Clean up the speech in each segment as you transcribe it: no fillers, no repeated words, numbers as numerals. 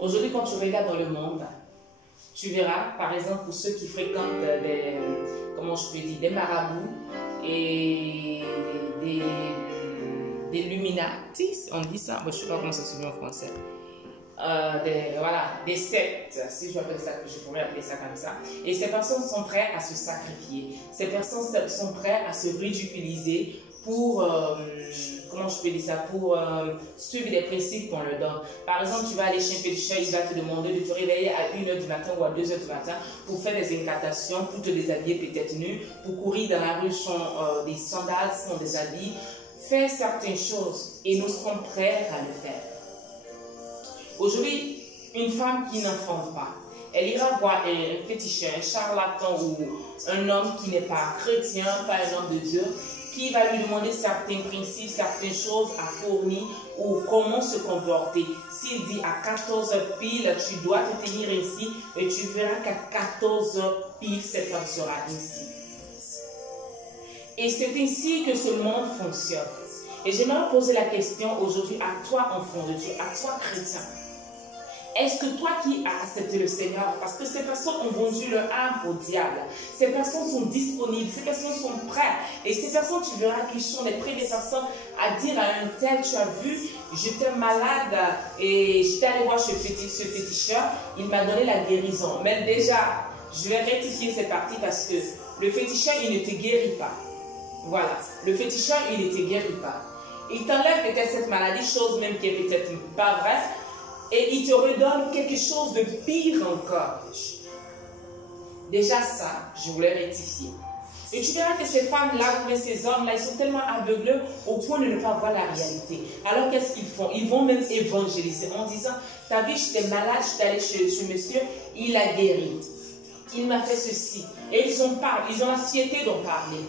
Aujourd'hui, quand tu regardes dans le monde, tu verras, par exemple, pour ceux qui fréquentent comment je peux dire, des marabouts et des Illuminati, on dit ça, je ne sais pas comment ça se dit en français. Des sectes, si je peux appeler ça, je pourrais appeler ça comme ça. Et ces personnes sont prêtes à se sacrifier. Ces personnes sont prêtes à se ridiculiser pour, comment je peux dire ça, pour suivre les principes qu'on leur donne. Par exemple, tu vas aller chez un féticheur, il va te demander de te réveiller à 1h du matin ou à 2h du matin pour faire des incantations, pour te déshabiller peut-être nu, pour courir dans la rue sans des sandales, sans des habits, faire certaines choses et nous sommes prêts à le faire. Aujourd'hui, une femme qui n'enfante pas, elle ira voir un féticheur, un charlatan ou un homme qui n'est pas chrétien, pas un homme de Dieu, qui va lui demander certains principes, certaines choses à fournir ou comment se comporter. S'il dit à 14h pile, tu dois te tenir ici et tu verras qu'à 14h pile, cette femme sera ici. Et c'est ainsi que ce monde fonctionne. Et j'aimerais poser la question aujourd'hui à toi, enfant de Dieu, à toi, chrétien. Est-ce que toi qui as accepté le Seigneur, parce que ces personnes ont vendu leur âme au diable, ces personnes sont disponibles, ces personnes sont prêtes, et ces personnes, tu verras qu'ils sont les premières personnes à dire à un tel, tu as vu, j'étais malade et j'étais allé voir ce féticheur, il m'a donné la guérison. Mais déjà, je vais rectifier cette partie parce que le féticheur, il ne te guérit pas. Voilà, le féticheur, il ne te guérit pas. Il t'enlève peut-être cette maladie, chose même qui est peut-être pas vraie, et il te redonne quelque chose de pire encore. Déjà ça, je voulais rectifier. Et tu verras que ces femmes-là, ou ces hommes-là, ils sont tellement aveugleux au point de ne pas voir la réalité. Alors qu'est-ce qu'ils font? Ils vont même évangéliser en disant, t'as vu, j'étais malade, j'étais allé chez monsieur, il a guéri. Il m'a fait ceci. Et ils ont la fierté d'en parler.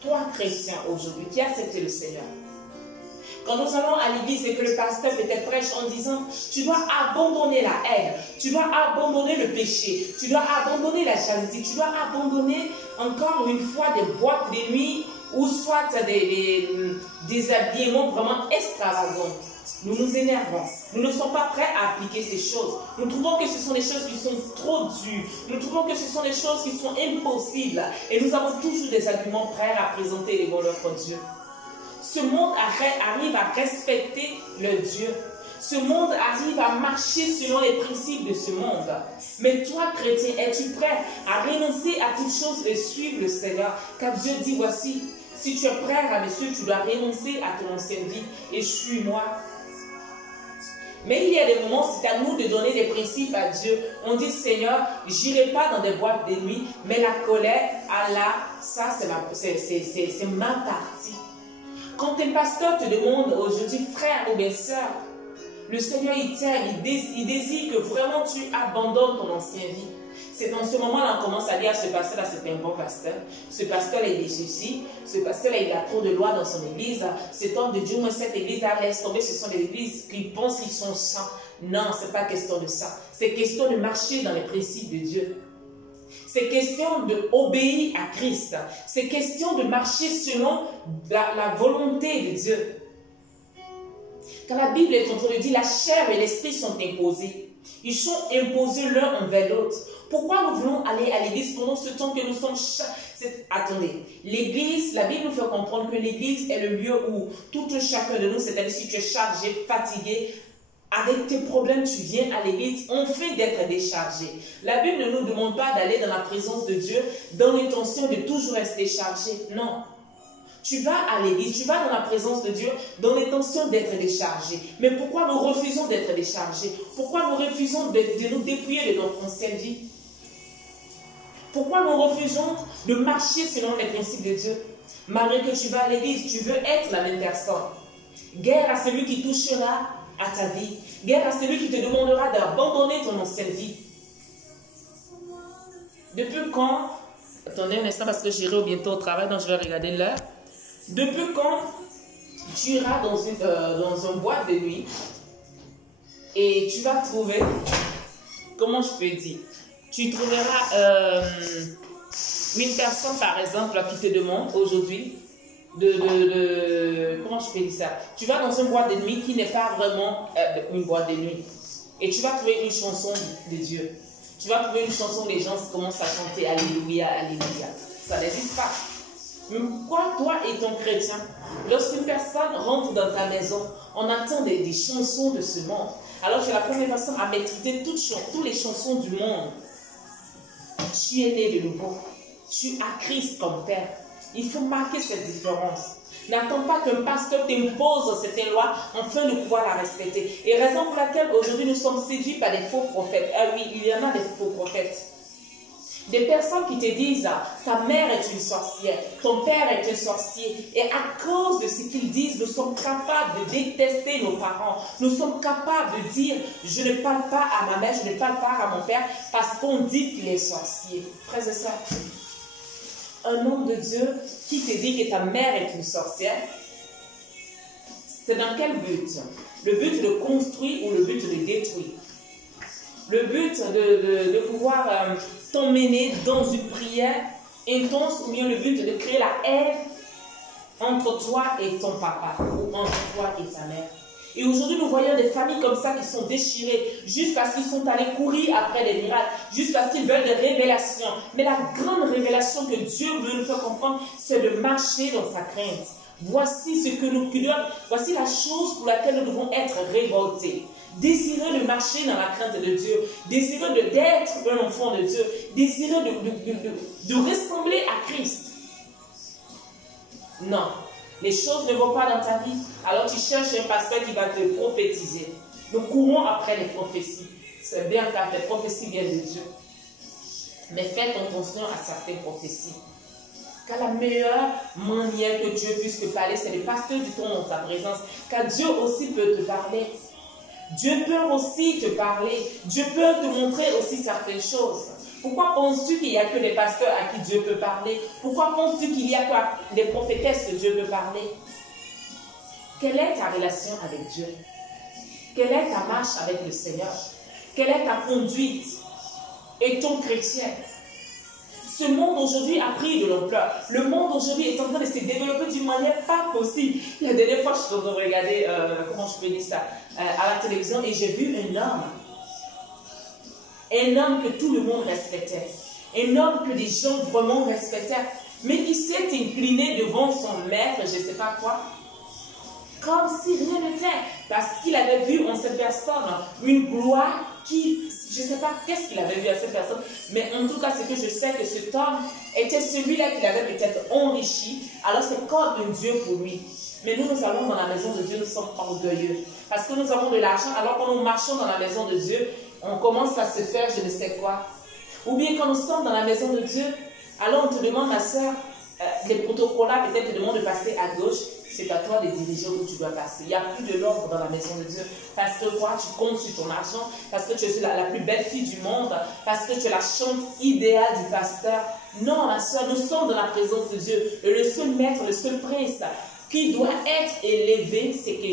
Toi, chrétien, aujourd'hui, qui as accepté le Seigneur, quand nous allons à l'église et que le pasteur peut-être prêche en disant tu dois abandonner la haine, tu dois abandonner le péché, tu dois abandonner la jalousie, tu dois abandonner encore une fois des boîtes de nuit ou soit des habillements vraiment extravagants. Nous nous énervons. Nous ne sommes pas prêts à appliquer ces choses. Nous trouvons que ce sont des choses qui sont trop dures. Nous trouvons que ce sont des choses qui sont impossibles. Et nous avons toujours des arguments prêts à présenter devant notre Dieu. Ce monde arrive à respecter le Dieu. Ce monde arrive à marcher selon les principes de ce monde. Mais toi, chrétien, es-tu prêt à renoncer à toutes choses et suivre le Seigneur? Car Dieu dit, voici, si tu es prêt à monsieur, tu dois renoncer à ton ancienne vie et suis-moi. Mais il y a des moments, c'est à nous de donner des principes à Dieu. On dit, Seigneur, j'irai pas dans des boîtes de nuit, mais la colère, Allah, ça c'est ma partie. Quand un pasteur te demande aujourd'hui, frère ou bien sœur, le Seigneur il t'aime, il désire que vraiment tu abandonnes ton ancienne vie. C'est dans ce moment-là qu'on commence à dire, ce pasteur-là c'est un bon pasteur, ce pasteur-là il est ceci, ce pasteur-là il a trop de lois dans son église, cet homme de Dieu, moi cette église-là laisse tomber, ce sont des églises qui pensent qu'ils sont saints. Non, ce n'est pas question de ça. C'est question de marcher dans les principes de Dieu. C'est question d'obéir à Christ. C'est question de marcher selon la volonté de Dieu. Quand la Bible est en train de dire la chair et l'esprit sont imposés. Ils sont imposés l'un envers l'autre. Pourquoi nous voulons aller à l'église pendant ce temps que nous sommes... Attendez, l'église, la Bible nous fait comprendre que l'église est le lieu où tout chacun de nous, c'est-à-dire si tu es chargé, fatigué, avec tes problèmes, tu viens à l'église, enfin d'être déchargé. La Bible ne nous demande pas d'aller dans la présence de Dieu dans l'intention de toujours rester chargé. Non. Tu vas à l'église, tu vas dans la présence de Dieu dans l'intention d'être déchargé. Mais pourquoi nous refusons d'être déchargés? Pourquoi nous refusons de nous dépouiller de notre ancienne vie? Pourquoi nous refusons de marcher selon les principes de Dieu? Malgré que tu vas à l'église, tu veux être la même personne. Guerre à celui qui touchera à ta vie. Guerre à celui qui te demandera d'abandonner ton ancienne vie. Depuis quand, attendez un instant parce que j'irai bientôt au travail, donc je vais regarder l'heure. Depuis quand tu iras dans un boîte de nuit et tu vas trouver, comment je peux dire, tu trouveras une personne par exemple qui te demande aujourd'hui comment je peux dire ça, tu vas dans une boîte de nuit qui n'est pas vraiment une boîte de nuit. Et tu vas trouver une chanson de Dieu. Tu vas trouver une chanson où les gens commencent à chanter Alléluia, Alléluia. Ça n'existe pas. Mais pourquoi toi étant chrétien, lorsqu'une personne rentre dans ta maison, on entend des chansons de ce monde. Alors tu es la première personne à maîtriser toutes les chansons du monde. Tu es né de nouveau. Tu as Christ comme Père. Il faut marquer cette différence. N'attends pas qu'un pasteur t'impose cette loi afin de pouvoir la respecter. Et raison pour laquelle aujourd'hui nous sommes séduits par des faux prophètes. Ah oui, il y en a des faux prophètes. Des personnes qui te disent, ta mère est une sorcière, ton père est un sorcier. Et à cause de ce qu'ils disent, nous sommes capables de détester nos parents. Nous sommes capables de dire, je ne parle pas à ma mère, je ne parle pas à mon père, parce qu'on dit qu'il est sorcier. Frères et sœurs, un homme de Dieu qui te dit que ta mère est une sorcière, c'est dans quel but? Le but de construire ou le but de détruire? Le but de pouvoir t'emmener dans une prière intense ou bien le but de créer la haine entre toi et ton papa ou entre toi et ta mère. Et aujourd'hui, nous voyons des familles comme ça qui sont déchirées juste parce qu'ils sont allés courir après des miracles, juste parce qu'ils veulent des révélations. Mais la grande révélation que Dieu veut nous faire comprendre, c'est de marcher dans sa crainte. Voici ce que voici la chose pour laquelle nous devons être révoltés. Désirer de marcher dans la crainte de Dieu, désirer d'être un enfant de Dieu, désirer de ressembler à Christ. Non, les choses ne vont pas dans ta vie, alors tu cherches un pasteur qui va te prophétiser. Nous courons après les prophéties. C'est bien car les prophéties viennent de Dieu. Mais faites attention à certaines prophéties. Car la meilleure manière que Dieu puisse te parler, c'est de passer du temps dans ta présence. Car Dieu aussi peut te parler. Dieu peut aussi te parler. Dieu peut te montrer aussi certaines choses. Pourquoi penses-tu qu'il n'y a que des pasteurs à qui Dieu peut parler? Pourquoi penses-tu qu'il n'y a que des prophétesses que Dieu peut parler? Quelle est ta relation avec Dieu? Quelle est ta marche avec le Seigneur? Quelle est ta conduite? Est-on chrétien? Ce monde aujourd'hui a pris de l'ampleur. Le monde aujourd'hui est en train de se développer d'une manière pas possible. La dernière fois, je suis en train de regarder, comment je peux dire ça, à la télévision et j'ai vu un homme que tout le monde respectait. Un homme que les gens vraiment respectaient. Mais qui s'est incliné devant son maître, je ne sais pas quoi, comme si rien n'était. Parce qu'il avait vu en cette personne une gloire qui, je ne sais pas qu'est-ce qu'il avait vu à cette personne, mais en tout cas, c'est que je sais que cet homme était celui-là qu'il avait peut-être enrichi. Alors c'est comme un Dieu pour lui. Mais nous allons dans la maison de Dieu, nous sommes orgueilleux. Parce que nous avons de l'argent, alors quand nous marchons dans la maison de Dieu, on commence à se faire je ne sais quoi. Ou bien quand nous sommes dans la maison de Dieu, alors on te demande, ma soeur, les protocoles peut-être te demandent de passer à gauche. C'est à toi de diriger où tu dois passer. Il n'y a plus de l'ordre dans la maison de Dieu. Parce que toi, tu comptes sur ton argent. Parce que tu es la plus belle fille du monde. Parce que tu es la chante idéale du pasteur. Non, ma soeur, nous sommes dans la présence de Dieu. Et le seul maître, le seul prince qui doit être élevé, c'est que